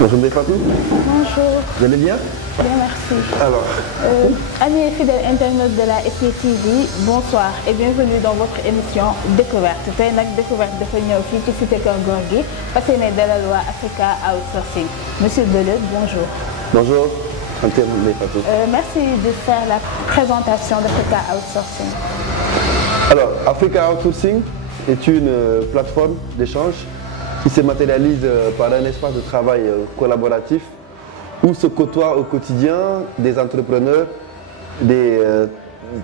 Bonjour Fatou. Bonjour. Vous allez bien? Bien, merci. Alors. Amis et fidèles internautes de la SCTV, bonsoir et bienvenue dans votre émission Découverte. Tey nag Découverte dafa ñëw fii ci cité Keur Gorgui fas yéene dalal waa Africa Outsourcing. Monsieur Deleuze, bonjour. Bonjour. Fatou. Merci de faire la présentation d'Africa Outsourcing. Alors, Africa Outsourcing est une plateforme d'échange qui se matérialise par un espace de travail collaboratif où se côtoient au quotidien des entrepreneurs, des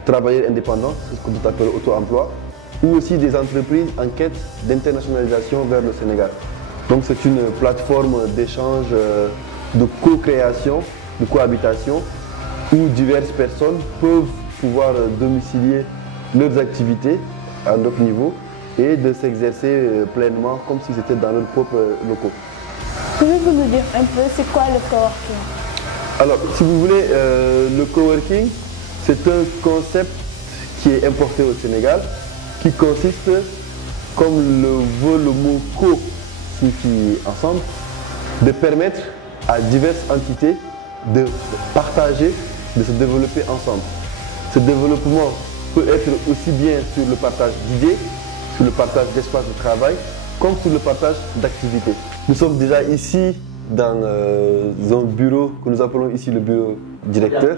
travailleurs indépendants, c'est ce qu'on appelle auto-emploi, ou aussi des entreprises en quête d'internationalisation vers le Sénégal. Donc c'est une plateforme d'échange, de co-création, de cohabitation, où diverses personnes peuvent pouvoir domicilier leurs activités à notre niveau et de s'exercer pleinement comme si c'était dans leurs propres locaux. Pouvez-vous nous dire un peu c'est quoi le coworking? Alors, si vous voulez, le coworking, c'est un concept qui est importé au Sénégal, qui consiste, comme le mot co signifie ensemble, de permettre à diverses entités de partager, de se développer ensemble. Ce développement peut être aussi bien sur le partage d'idées, sur le partage d'espace de travail, comme sur le partage d'activités. Nous sommes déjà ici dans un bureau que nous appelons ici le bureau directeur.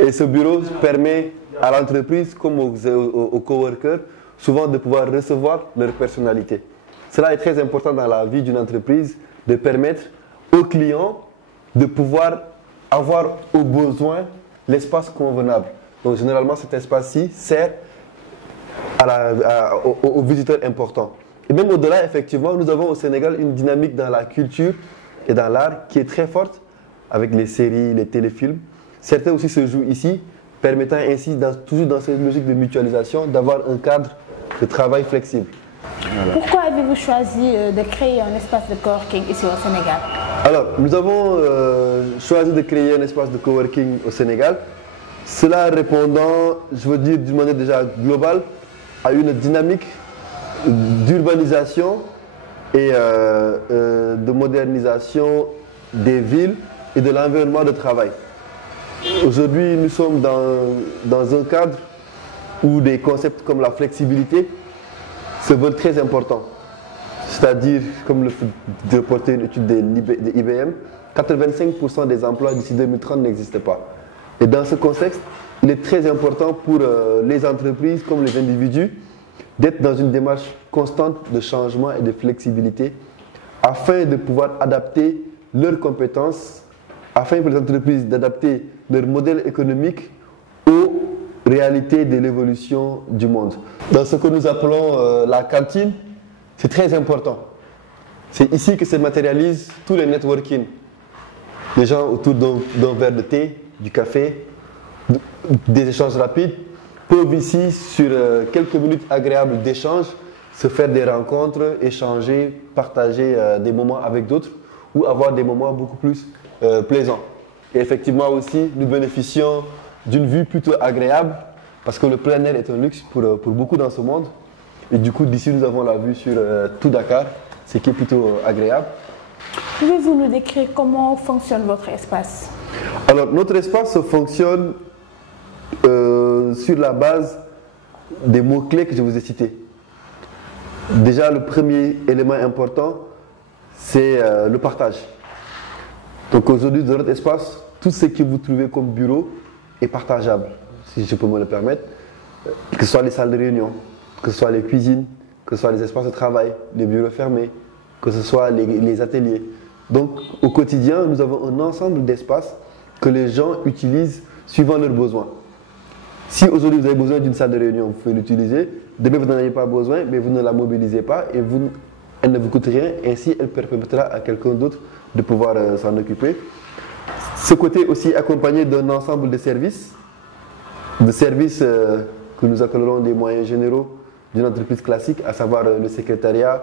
Et ce bureau permet à l'entreprise comme aux coworkers souvent de pouvoir recevoir leur personnalité. Cela est très important dans la vie d'une entreprise de permettre aux clients de pouvoir avoir au besoin l'espace convenable. Donc généralement cet espace-ci sert aux visiteurs importants. Et même au-delà, effectivement, nous avons au Sénégal une dynamique dans la culture et dans l'art qui est très forte avec les séries, les téléfilms. Certains aussi se jouent ici, permettant ainsi, toujours dans cette logique de mutualisation, d'avoir un cadre de travail flexible. Voilà. Pourquoi avez-vous choisi de créer un espace de coworking ici au Sénégal? Alors, nous avons choisi de créer un espace de coworking au Sénégal. Cela répondant, je veux dire d'une manière déjà globale, à une dynamique d'urbanisation et de modernisation des villes et de l'environnement de travail. Aujourd'hui, nous sommes dans un cadre où des concepts comme la flexibilité se veulent très importants. C'est-à-dire, comme le fait de reporter une étude de IBM, 85% des emplois d'ici 2030 n'existent pas. Et dans ce contexte, il est très important pour les entreprises comme les individus d'être dans une démarche constante de changement et de flexibilité afin de pouvoir adapter leurs compétences, afin pour les entreprises d'adapter leur modèle économique aux réalités de l'évolution du monde. Dans ce que nous appelons la cantine, c'est très important. C'est ici que se matérialisent tous les networking. Les gens autour d'un verre de thé, du café, des échanges rapides, peuvent ici, sur quelques minutes agréables d'échange, se faire des rencontres, échanger, partager des moments avec d'autres ou avoir des moments beaucoup plus plaisants. Et effectivement aussi, nous bénéficions d'une vue plutôt agréable parce que le plein air est un luxe pour beaucoup dans ce monde. Et du coup, d'ici, nous avons la vue sur tout Dakar, ce qui est plutôt agréable. Pouvez-vous nous décrire comment fonctionne votre espace? Alors, notre espace fonctionne sur la base des mots-clés que je vous ai cités. Déjà, le premier élément important, c'est le partage. Donc aujourd'hui, dans notre espace, tout ce que vous trouvez comme bureau est partageable, si je peux me le permettre, que ce soit les salles de réunion, que ce soit les cuisines, que ce soit les espaces de travail, les bureaux fermés, que ce soit les ateliers. Donc au quotidien, nous avons un ensemble d'espaces que les gens utilisent suivant leurs besoins. Si aujourd'hui vous avez besoin d'une salle de réunion, vous pouvez l'utiliser. Demain vous n'en avez pas besoin, mais vous ne la mobilisez pas et elle ne vous coûte rien. Ainsi, elle permettra à quelqu'un d'autre de pouvoir s'en occuper. Ce côté aussi accompagné d'un ensemble de services que nous appellerons des moyens généraux d'une entreprise classique, à savoir le secrétariat,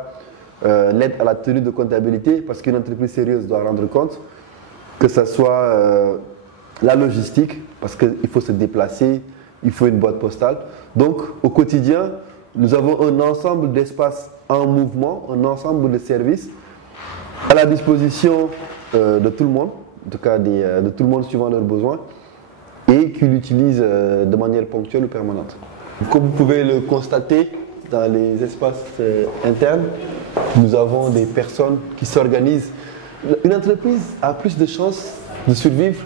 l'aide à la tenue de comptabilité, parce qu'une entreprise sérieuse doit rendre compte, que ce soit la logistique, parce qu'il faut se déplacer, il faut une boîte postale. Donc, au quotidien, nous avons un ensemble d'espaces en mouvement, un ensemble de services à la disposition de tout le monde, en tout cas de tout le monde suivant leurs besoins, et qui l'utilisent de manière ponctuelle ou permanente. Comme vous pouvez le constater dans les espaces internes, nous avons des personnes qui s'organisent. Une entreprise a plus de chances de survivre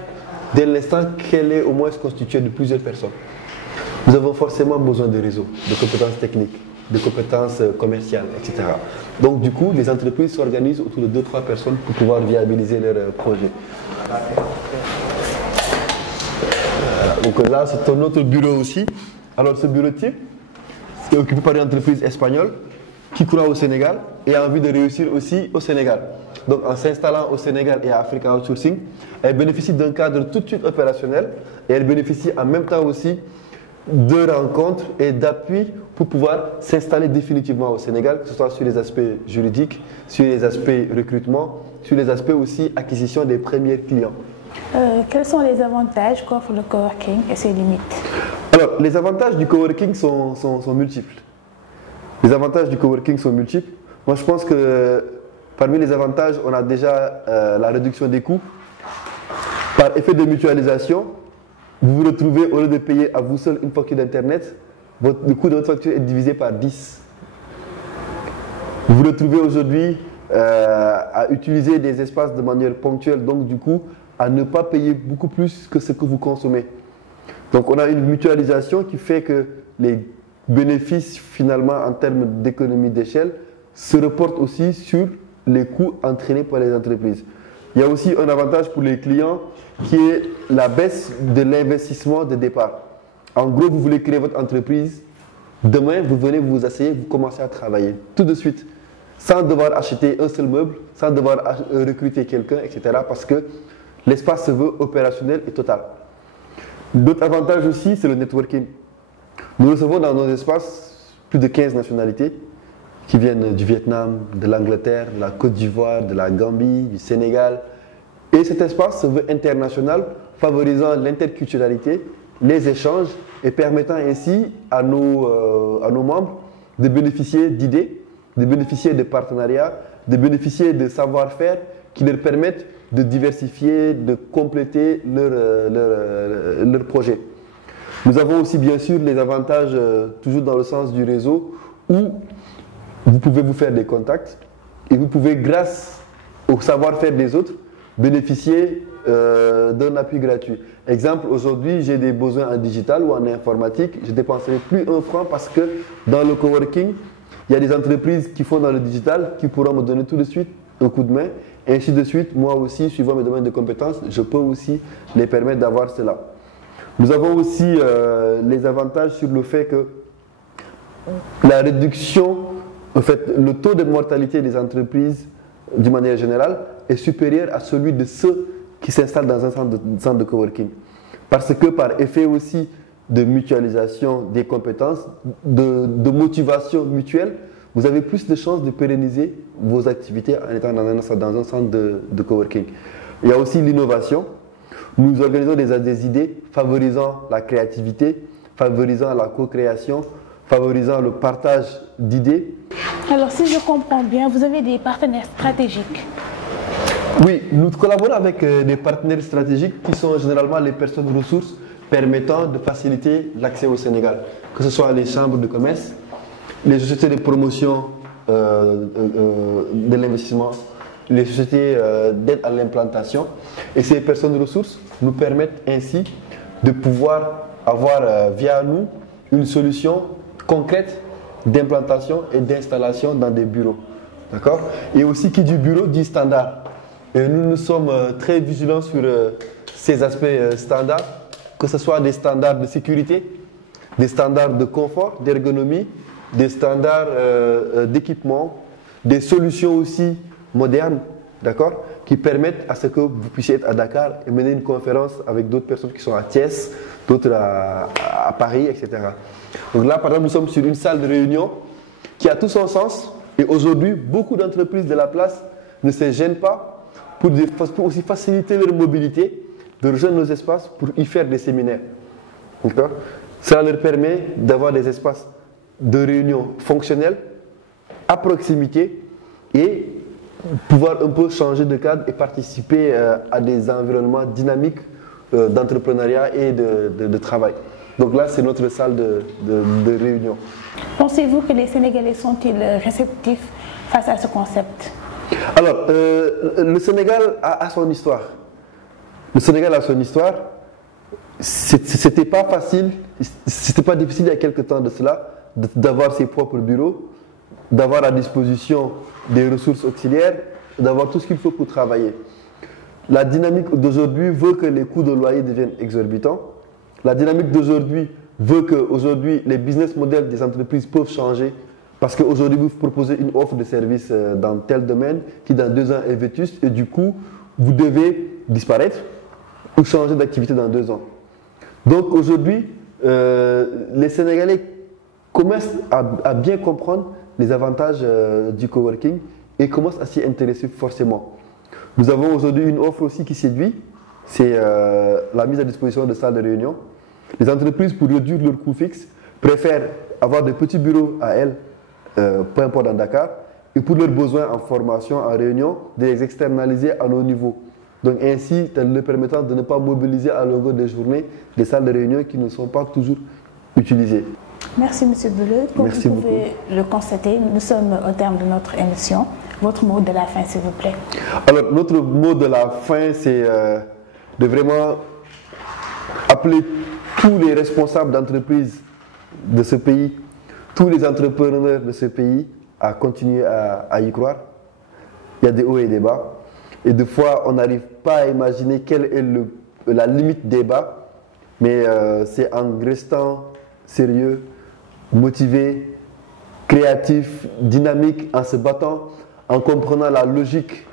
dès l'instant qu'elle est au moins constituée de plusieurs personnes. Nous avons forcément besoin de réseaux, de compétences techniques, de compétences commerciales, etc. Donc du coup, les entreprises s'organisent autour de 2-3 personnes pour pouvoir viabiliser leurs projets. Donc là, c'est un autre bureau aussi. Alors ce bureau type est occupé par une entreprise espagnole qui croit au Sénégal et a envie de réussir aussi au Sénégal. Donc en s'installant au Sénégal et à Africa Outsourcing, elle bénéficie d'un cadre tout de suite opérationnel et elle bénéficie en même temps aussi de rencontres et d'appui pour pouvoir s'installer définitivement au Sénégal, que ce soit sur les aspects juridiques, sur les aspects recrutement, sur les aspects aussi acquisition des premiers clients. Quels sont les avantages qu'offre le coworking et ses limites? Alors, les avantages du coworking sont multiples. Les avantages du coworking sont multiples. Moi, je pense que parmi les avantages, on a déjà la réduction des coûts. Par effet de mutualisation, vous vous retrouvez, au lieu de payer à vous seul une facture d'Internet, le coût de votre facture est divisé par 10. Vous vous retrouvez aujourd'hui à utiliser des espaces de manière ponctuelle, donc du coup, à ne pas payer beaucoup plus que ce que vous consommez. Donc on a une mutualisation qui fait que les bénéfices finalement en termes d'économie d'échelle se reportent aussi sur les coûts entraînés par les entreprises. Il y a aussi un avantage pour les clients qui est la baisse de l'investissement de départ. En gros, vous voulez créer votre entreprise, demain vous venez vous asseyez, vous commencez à travailler tout de suite, sans devoir acheter un seul meuble, sans devoir recruter quelqu'un, etc. parce que l'espace se veut opérationnel et total. D'autres avantages aussi, c'est le networking. Nous recevons dans nos espaces plus de 15 nationalités qui viennent du Vietnam, de l'Angleterre, de la Côte d'Ivoire, de la Gambie, du Sénégal. Et cet espace se veut international, favorisant l'interculturalité, les échanges et permettant ainsi à nos membres de bénéficier d'idées, de bénéficier de partenariats, de bénéficier de savoir-faire qui leur permettent de diversifier, de compléter leur projet. Nous avons aussi bien sûr les avantages, toujours dans le sens du réseau, où vous pouvez vous faire des contacts et vous pouvez, grâce au savoir-faire des autres, bénéficier d'un appui gratuit. Exemple, aujourd'hui, j'ai des besoins en digital ou en informatique, je ne dépenserai plus un franc parce que dans le coworking, il y a des entreprises qui font dans le digital qui pourront me donner tout de suite un coup de main. Et ainsi de suite, moi aussi, suivant mes domaines de compétences, je peux aussi les permettre d'avoir cela. Nous avons aussi les avantages sur le fait que la réduction, en fait, le taux de mortalité des entreprises, d'une manière générale, est supérieur à celui de ceux qui s'installent dans un centre de coworking. Parce que par effet aussi de mutualisation des compétences, de motivation mutuelle, vous avez plus de chances de pérenniser vos activités en étant dans un centre de coworking. Il y a aussi l'innovation. Nous organisons des idées favorisant la créativité, favorisant la co-création, favorisant le partage d'idées. Alors si je comprends bien, vous avez des partenaires stratégiques. Oui, nous collaborons avec des partenaires stratégiques qui sont généralement les personnes ressources permettant de faciliter l'accès au Sénégal, que ce soit les chambres de commerce, les sociétés de promotion de l'investissement, les sociétés d'aide à l'implantation. Et ces personnes ressources nous permettent ainsi de pouvoir avoir via nous une solution concrète d'implantation et d'installation dans des bureaux. D'accord? Et aussi qui dit bureau dit standard. Et nous sommes très vigilants sur ces aspects standards, que ce soit des standards de sécurité, des standards de confort, d'ergonomie, des standards d'équipement, des solutions aussi modernes, d'accord, qui permettent à ce que vous puissiez être à Dakar et mener une conférence avec d'autres personnes qui sont à Thiès, d'autres à Paris, etc. Donc là, par exemple, nous sommes sur une salle de réunion qui a tout son sens. Et aujourd'hui, beaucoup d'entreprises de la place ne se gênent pas pour aussi faciliter leur mobilité, de rejoindre nos espaces pour y faire des séminaires. Cela leur permet d'avoir des espaces de réunion fonctionnels, à proximité et pouvoir un peu changer de cadre et participer à des environnements dynamiques d'entrepreneuriat et de travail. Donc là, c'est notre salle de réunion. Pensez-vous que les Sénégalais sont-ils réceptifs face à ce concept? Alors, le Sénégal a son histoire. Le Sénégal a son histoire. C'était pas facile, c'était pas difficile il y a quelques temps de cela, d'avoir ses propres bureaux, d'avoir à disposition des ressources auxiliaires, d'avoir tout ce qu'il faut pour travailler. La dynamique d'aujourd'hui veut que les coûts de loyer deviennent exorbitants. La dynamique d'aujourd'hui veut que aujourd'hui les business models des entreprises peuvent changer parce qu'aujourd'hui vous proposez une offre de service dans tel domaine qui dans 2 ans est vétuste et du coup vous devez disparaître ou changer d'activité dans 2 ans. Donc aujourd'hui, les Sénégalais commencent à bien comprendre les avantages du coworking et commencent à s'y intéresser forcément. Nous avons aujourd'hui une offre aussi qui séduit, c'est la mise à disposition de salles de réunion. Les entreprises, pour réduire leurs coûts fixes, préfèrent avoir des petits bureaux à elles, peu importe dans Dakar, et pour leurs besoins en formation, en réunion, de les externaliser à nos niveaux. Donc ainsi, leur permettant de ne pas mobiliser à longueur des journées des salles de réunion qui ne sont pas toujours utilisées. Merci M. Bouleux. Comme vous pouvez le constater, nous sommes au terme de notre émission. Votre mot de la fin, s'il vous plaît. Alors, notre mot de la fin, c'est de vraiment appeler tous les responsables d'entreprises de ce pays, tous les entrepreneurs de ce pays à continuer à y croire. Il y a des hauts et des bas. Et des fois, on n'arrive pas à imaginer quelle est la limite des bas, mais c'est en restant sérieux, motivé, créatif, dynamique, en se battant, en comprenant la logique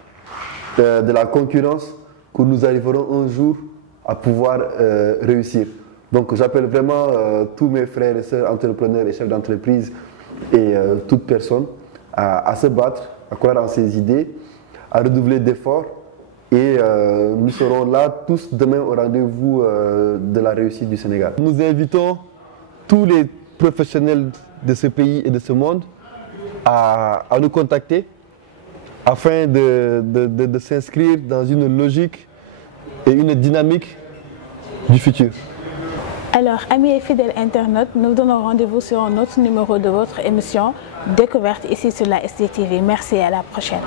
de la concurrence, que nous arriverons un jour à pouvoir réussir. Donc j'appelle vraiment tous mes frères et sœurs entrepreneurs et chefs d'entreprise et toute personne à se battre, à croire en ses idées, à redoubler d'efforts et nous serons là tous demain au rendez-vous de la réussite du Sénégal. Nous invitons tous les professionnels de ce pays et de ce monde à nous contacter afin de s'inscrire dans une logique et une dynamique du futur. Alors, amis et fidèles internautes, nous donnons rendez-vous sur un autre numéro de votre émission Découverte ici sur la STTV. Merci et à la prochaine.